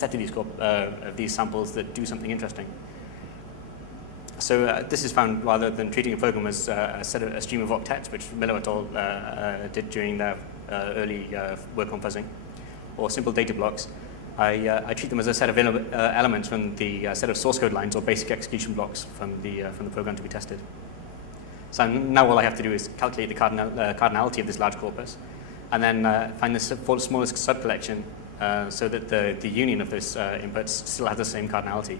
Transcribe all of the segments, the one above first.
set of these samples that do something interesting. So this is found rather than treating a program as a stream of octets, which Miller et al. Did during their early work on fuzzing, or simple data blocks. I treat them as a set of elements from the set of source code lines or basic execution blocks from the program to be tested. So now all I have to do is calculate the cardinality of this large corpus, and then find the smallest subcollection so that the union of those inputs still has the same cardinality.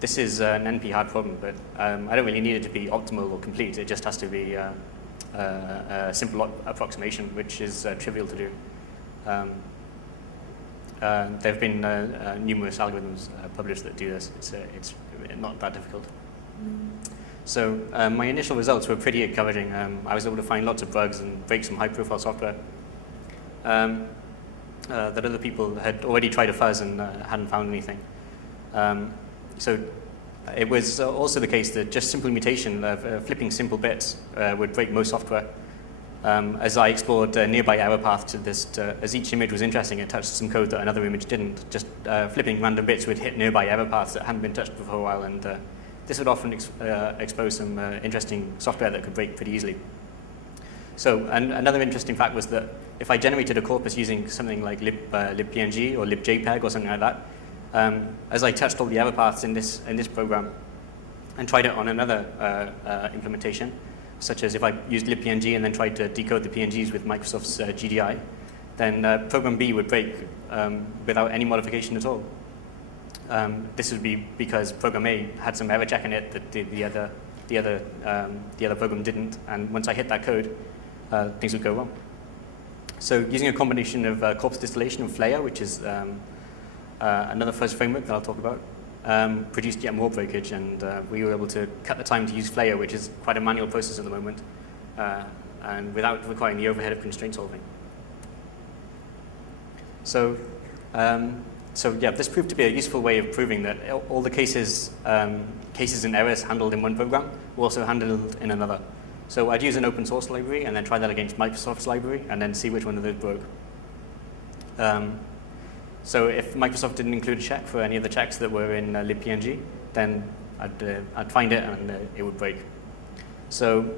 This is an NP hard problem, but I don't really need it to be optimal or complete. It just has to be a simple approximation, which is trivial to do. There have been numerous algorithms published that do this. It's not that difficult. So my initial results were pretty encouraging. I was able to find lots of bugs and break some high-profile software that other people had already tried to fuzz and hadn't found anything. So it was also the case that just simple mutation of flipping simple bits would break most software. As I explored nearby error path to this, as each image was interesting, it touched some code that another image didn't. Just flipping random bits would hit nearby error paths that hadn't been touched for a while, and this would often expose some interesting software that could break pretty easily. So another interesting fact was that if I generated a corpus using something like libpng or libjpeg or something like that, as I touched all the error paths in this program and tried it on another implementation, such as if I used libpng and then tried to decode the PNGs with Microsoft's GDI, then program B would break without any modification at all. This would be because program A had some error check in it that the other program didn't, and once I hit that code, things would go wrong. So using a combination of Corpus Distillation and Flair, which is another fuzz framework that I'll talk about, produced yet more breakage, and we were able to cut the time to use Flair, which is quite a manual process at the moment, and without requiring the overhead of constraint solving. So yeah, this proved to be a useful way of proving that all the cases and errors handled in one program were also handled in another. So I'd use an open source library and then try that against Microsoft's library and then see which one of those broke. So if Microsoft didn't include a check for any of the checks that were in libpng, then I'd find it and it would break. So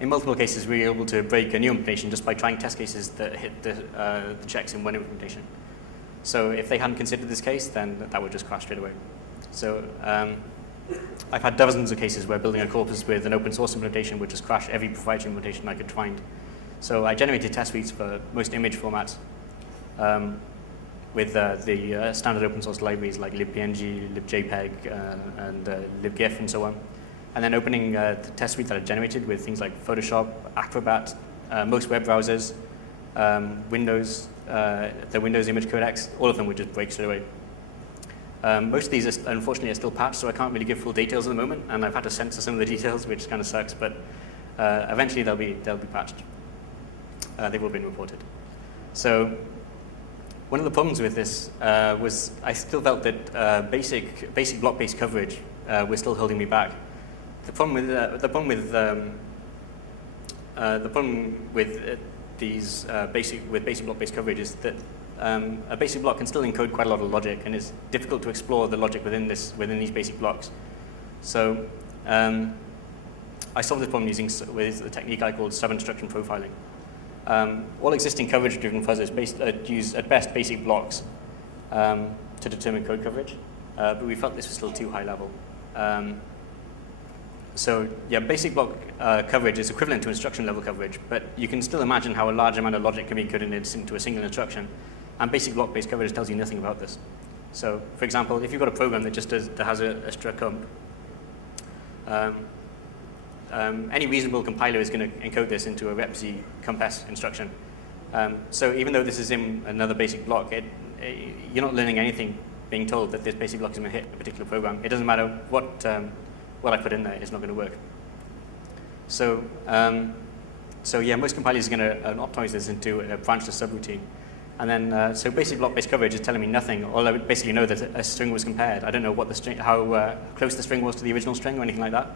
in multiple cases, we were able to break a new implementation just by trying test cases that hit the checks in one implementation. So if they hadn't considered this case, then that would just crash straight away. So I've had dozens of cases where building a corpus with an open source implementation would just crash every proprietary implementation I could find. So I generated test suites for most image formats with the standard open source libraries like libpng, libjpeg, and libgif, and so on. And then opening the test suite that I generated with things like Photoshop, Acrobat, most web browsers, Windows, the Windows image codecs, all of them would just break straight away. Most of these, unfortunately, are still patched, so I can't really give full details at the moment, and I've had to censor some of the details, which kind of sucks, but eventually they'll be patched. They've all been reported. So one of the problems with this was I still felt that basic block-based coverage was still holding me back. The problem with these basic block-based coverage is that a basic block can still encode quite a lot of logic, and it's difficult to explore the logic within these basic blocks. So I solved this problem with a technique I called sub-instruction profiling. All existing coverage-driven fuzzers use at best basic blocks to determine code coverage, but we felt this was still too high level. So yeah, basic block coverage is equivalent to instruction level coverage, but you can still imagine how a large amount of logic can be encoded into a single instruction, and basic block-based coverage tells you nothing about this. So for example, if you've got a program that has a struct comp, any reasonable compiler is going to encode this into a repz comp-s instruction. So even though this is in another basic block, you're not learning anything being told that this basic block is going to hit a particular program. It doesn't matter what I put in there, it's not going to work. So yeah, most compilers are going to optimize this into a branchless subroutine. And then, so basic block-based coverage is telling me nothing. All I would basically know that a string was compared. I don't know what the string, how close the string was to the original string or anything like that.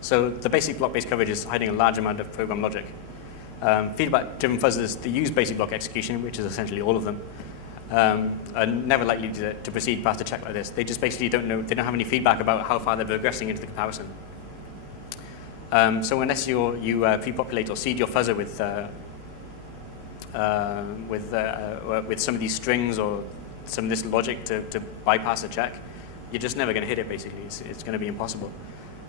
So the basic block-based coverage is hiding a large amount of program logic. Feedback-driven fuzzers that use basic block execution, which is essentially all of them, are never likely to proceed past a check like this. They just basically don't know, they don't have any feedback about how far they're progressing into the comparison. So unless you pre-populate or seed your fuzzer with some of these strings or some of this logic to bypass a check, you're just never going to hit it, basically. It's going to be impossible.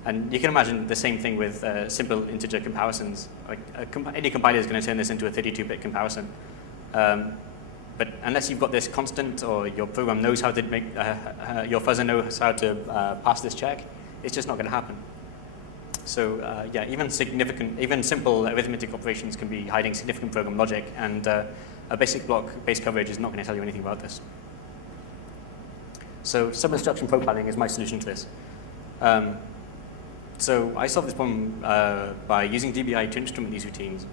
And you can imagine the same thing with simple integer comparisons. Like any compiler is going to turn this into a 32-bit comparison. But unless you've got this constant, or your program knows how to make, your fuzzer knows how to pass this check, it's just not going to happen. So yeah, even simple arithmetic operations can be hiding significant program logic, and a basic block-based coverage is not going to tell you anything about this. So sub-instruction profiling is my solution to this. So I solved this problem by using DBI to instrument these routines.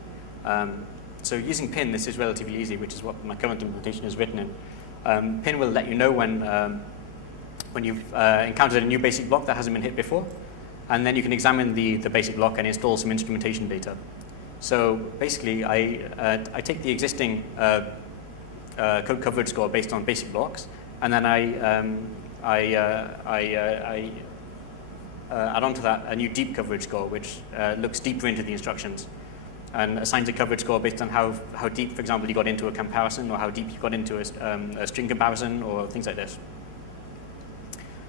So using pin, this is relatively easy, which is what my current implementation is written in. Pin will let you know when you've encountered a new basic block that hasn't been hit before, and then you can examine the basic block and install some instrumentation data. So basically, I take the existing code coverage score based on basic blocks, and then I add onto that a new deep coverage score, which looks deeper into the instructions and assigns a coverage score based on how deep, for example, you got into a comparison, or how deep you got into a string comparison, or things like this.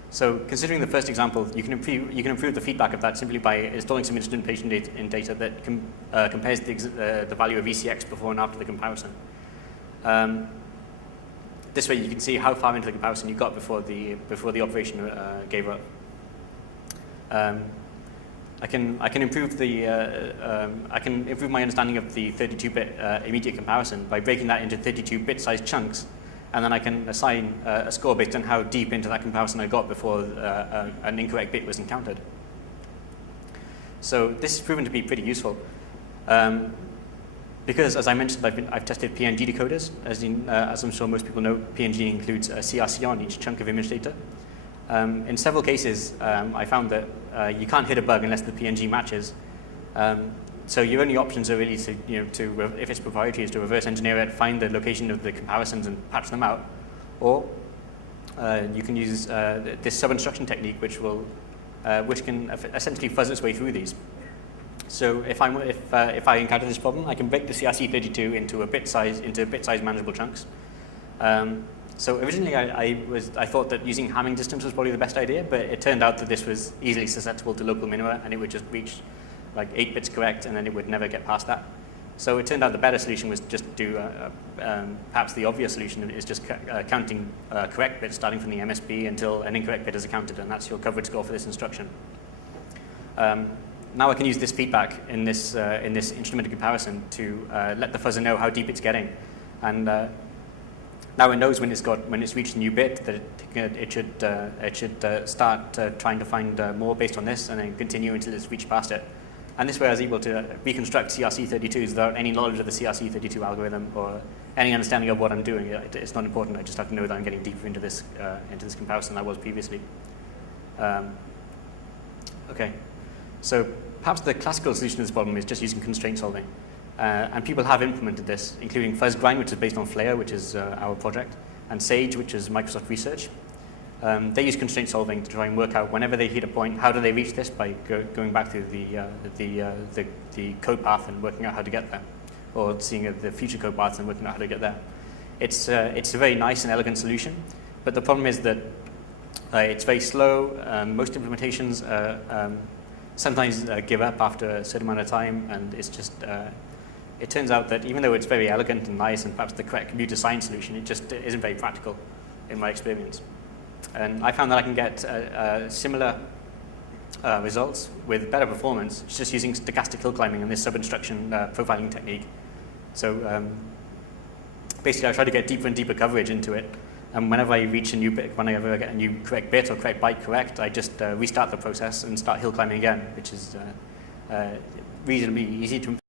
So considering the first example, you can improve the feedback of that simply by installing some instrumentation data that compares the value of ECX before and after the comparison. This way you can see how far into the comparison you got before the operation gave up. I can improve my understanding of the 32-bit immediate comparison by breaking that into 32-bit sized chunks, and then I can assign a score based on how deep into that comparison I got before an incorrect bit was encountered. So this has proven to be pretty useful. Because, as I mentioned, I've tested PNG decoders. As I'm sure most people know, PNG includes a CRC on each chunk of image data. In several cases, I found that you can't hit a bug unless the PNG matches. So your only options are really if it's proprietary, is to reverse engineer it, find the location of the comparisons and patch them out. Or you can use this sub-instruction technique, which can essentially fuzz its way through these. So if I encounter this problem, I can break the CRC32 into bit-sized manageable chunks. So originally I thought that using Hamming distance was probably the best idea, but it turned out that this was easily susceptible to local minima, and it would just reach like 8 bits correct, and then it would never get past that. So it turned out the better solution was just do, perhaps the obvious solution is just counting correct bits starting from the MSB until an incorrect bit is accounted, and that's your coverage score for this instruction. Now I can use this feedback in this instrumented comparison to let the fuzzer know how deep it's getting, and now it knows when it's reached a new bit that it should start trying to find more based on this, and then continue until it's reached past it. And this way I was able to reconstruct CRC32s without any knowledge of the CRC32 algorithm or any understanding of what I'm doing. It's not important. I just have to know that I'm getting deeper into this comparison than I was previously. Okay, so perhaps the classical solution to this problem is just using constraint solving. And people have implemented this, including fuzzgrind, which is based on Flare, which is our project, and Sage, which is Microsoft Research. They use constraint solving to try and work out whenever they hit a point, how do they reach this by going back through the code path and working out how to get there, or seeing the future code paths and working out how to get there. It's a very nice and elegant solution, but the problem is that it's very slow. Most implementations sometimes give up after a certain amount of time, and it's just it turns out that even though it's very elegant and nice and perhaps the correct computer science solution, it just isn't very practical in my experience. And I found that I can get similar results with better performance just using stochastic hill climbing and this sub-instruction profiling technique. So basically I try to get deeper and deeper coverage into it, and whenever I reach a new bit, whenever I get a new correct bit or correct byte correct, I just restart the process and start hill climbing again, which is reasonably easy to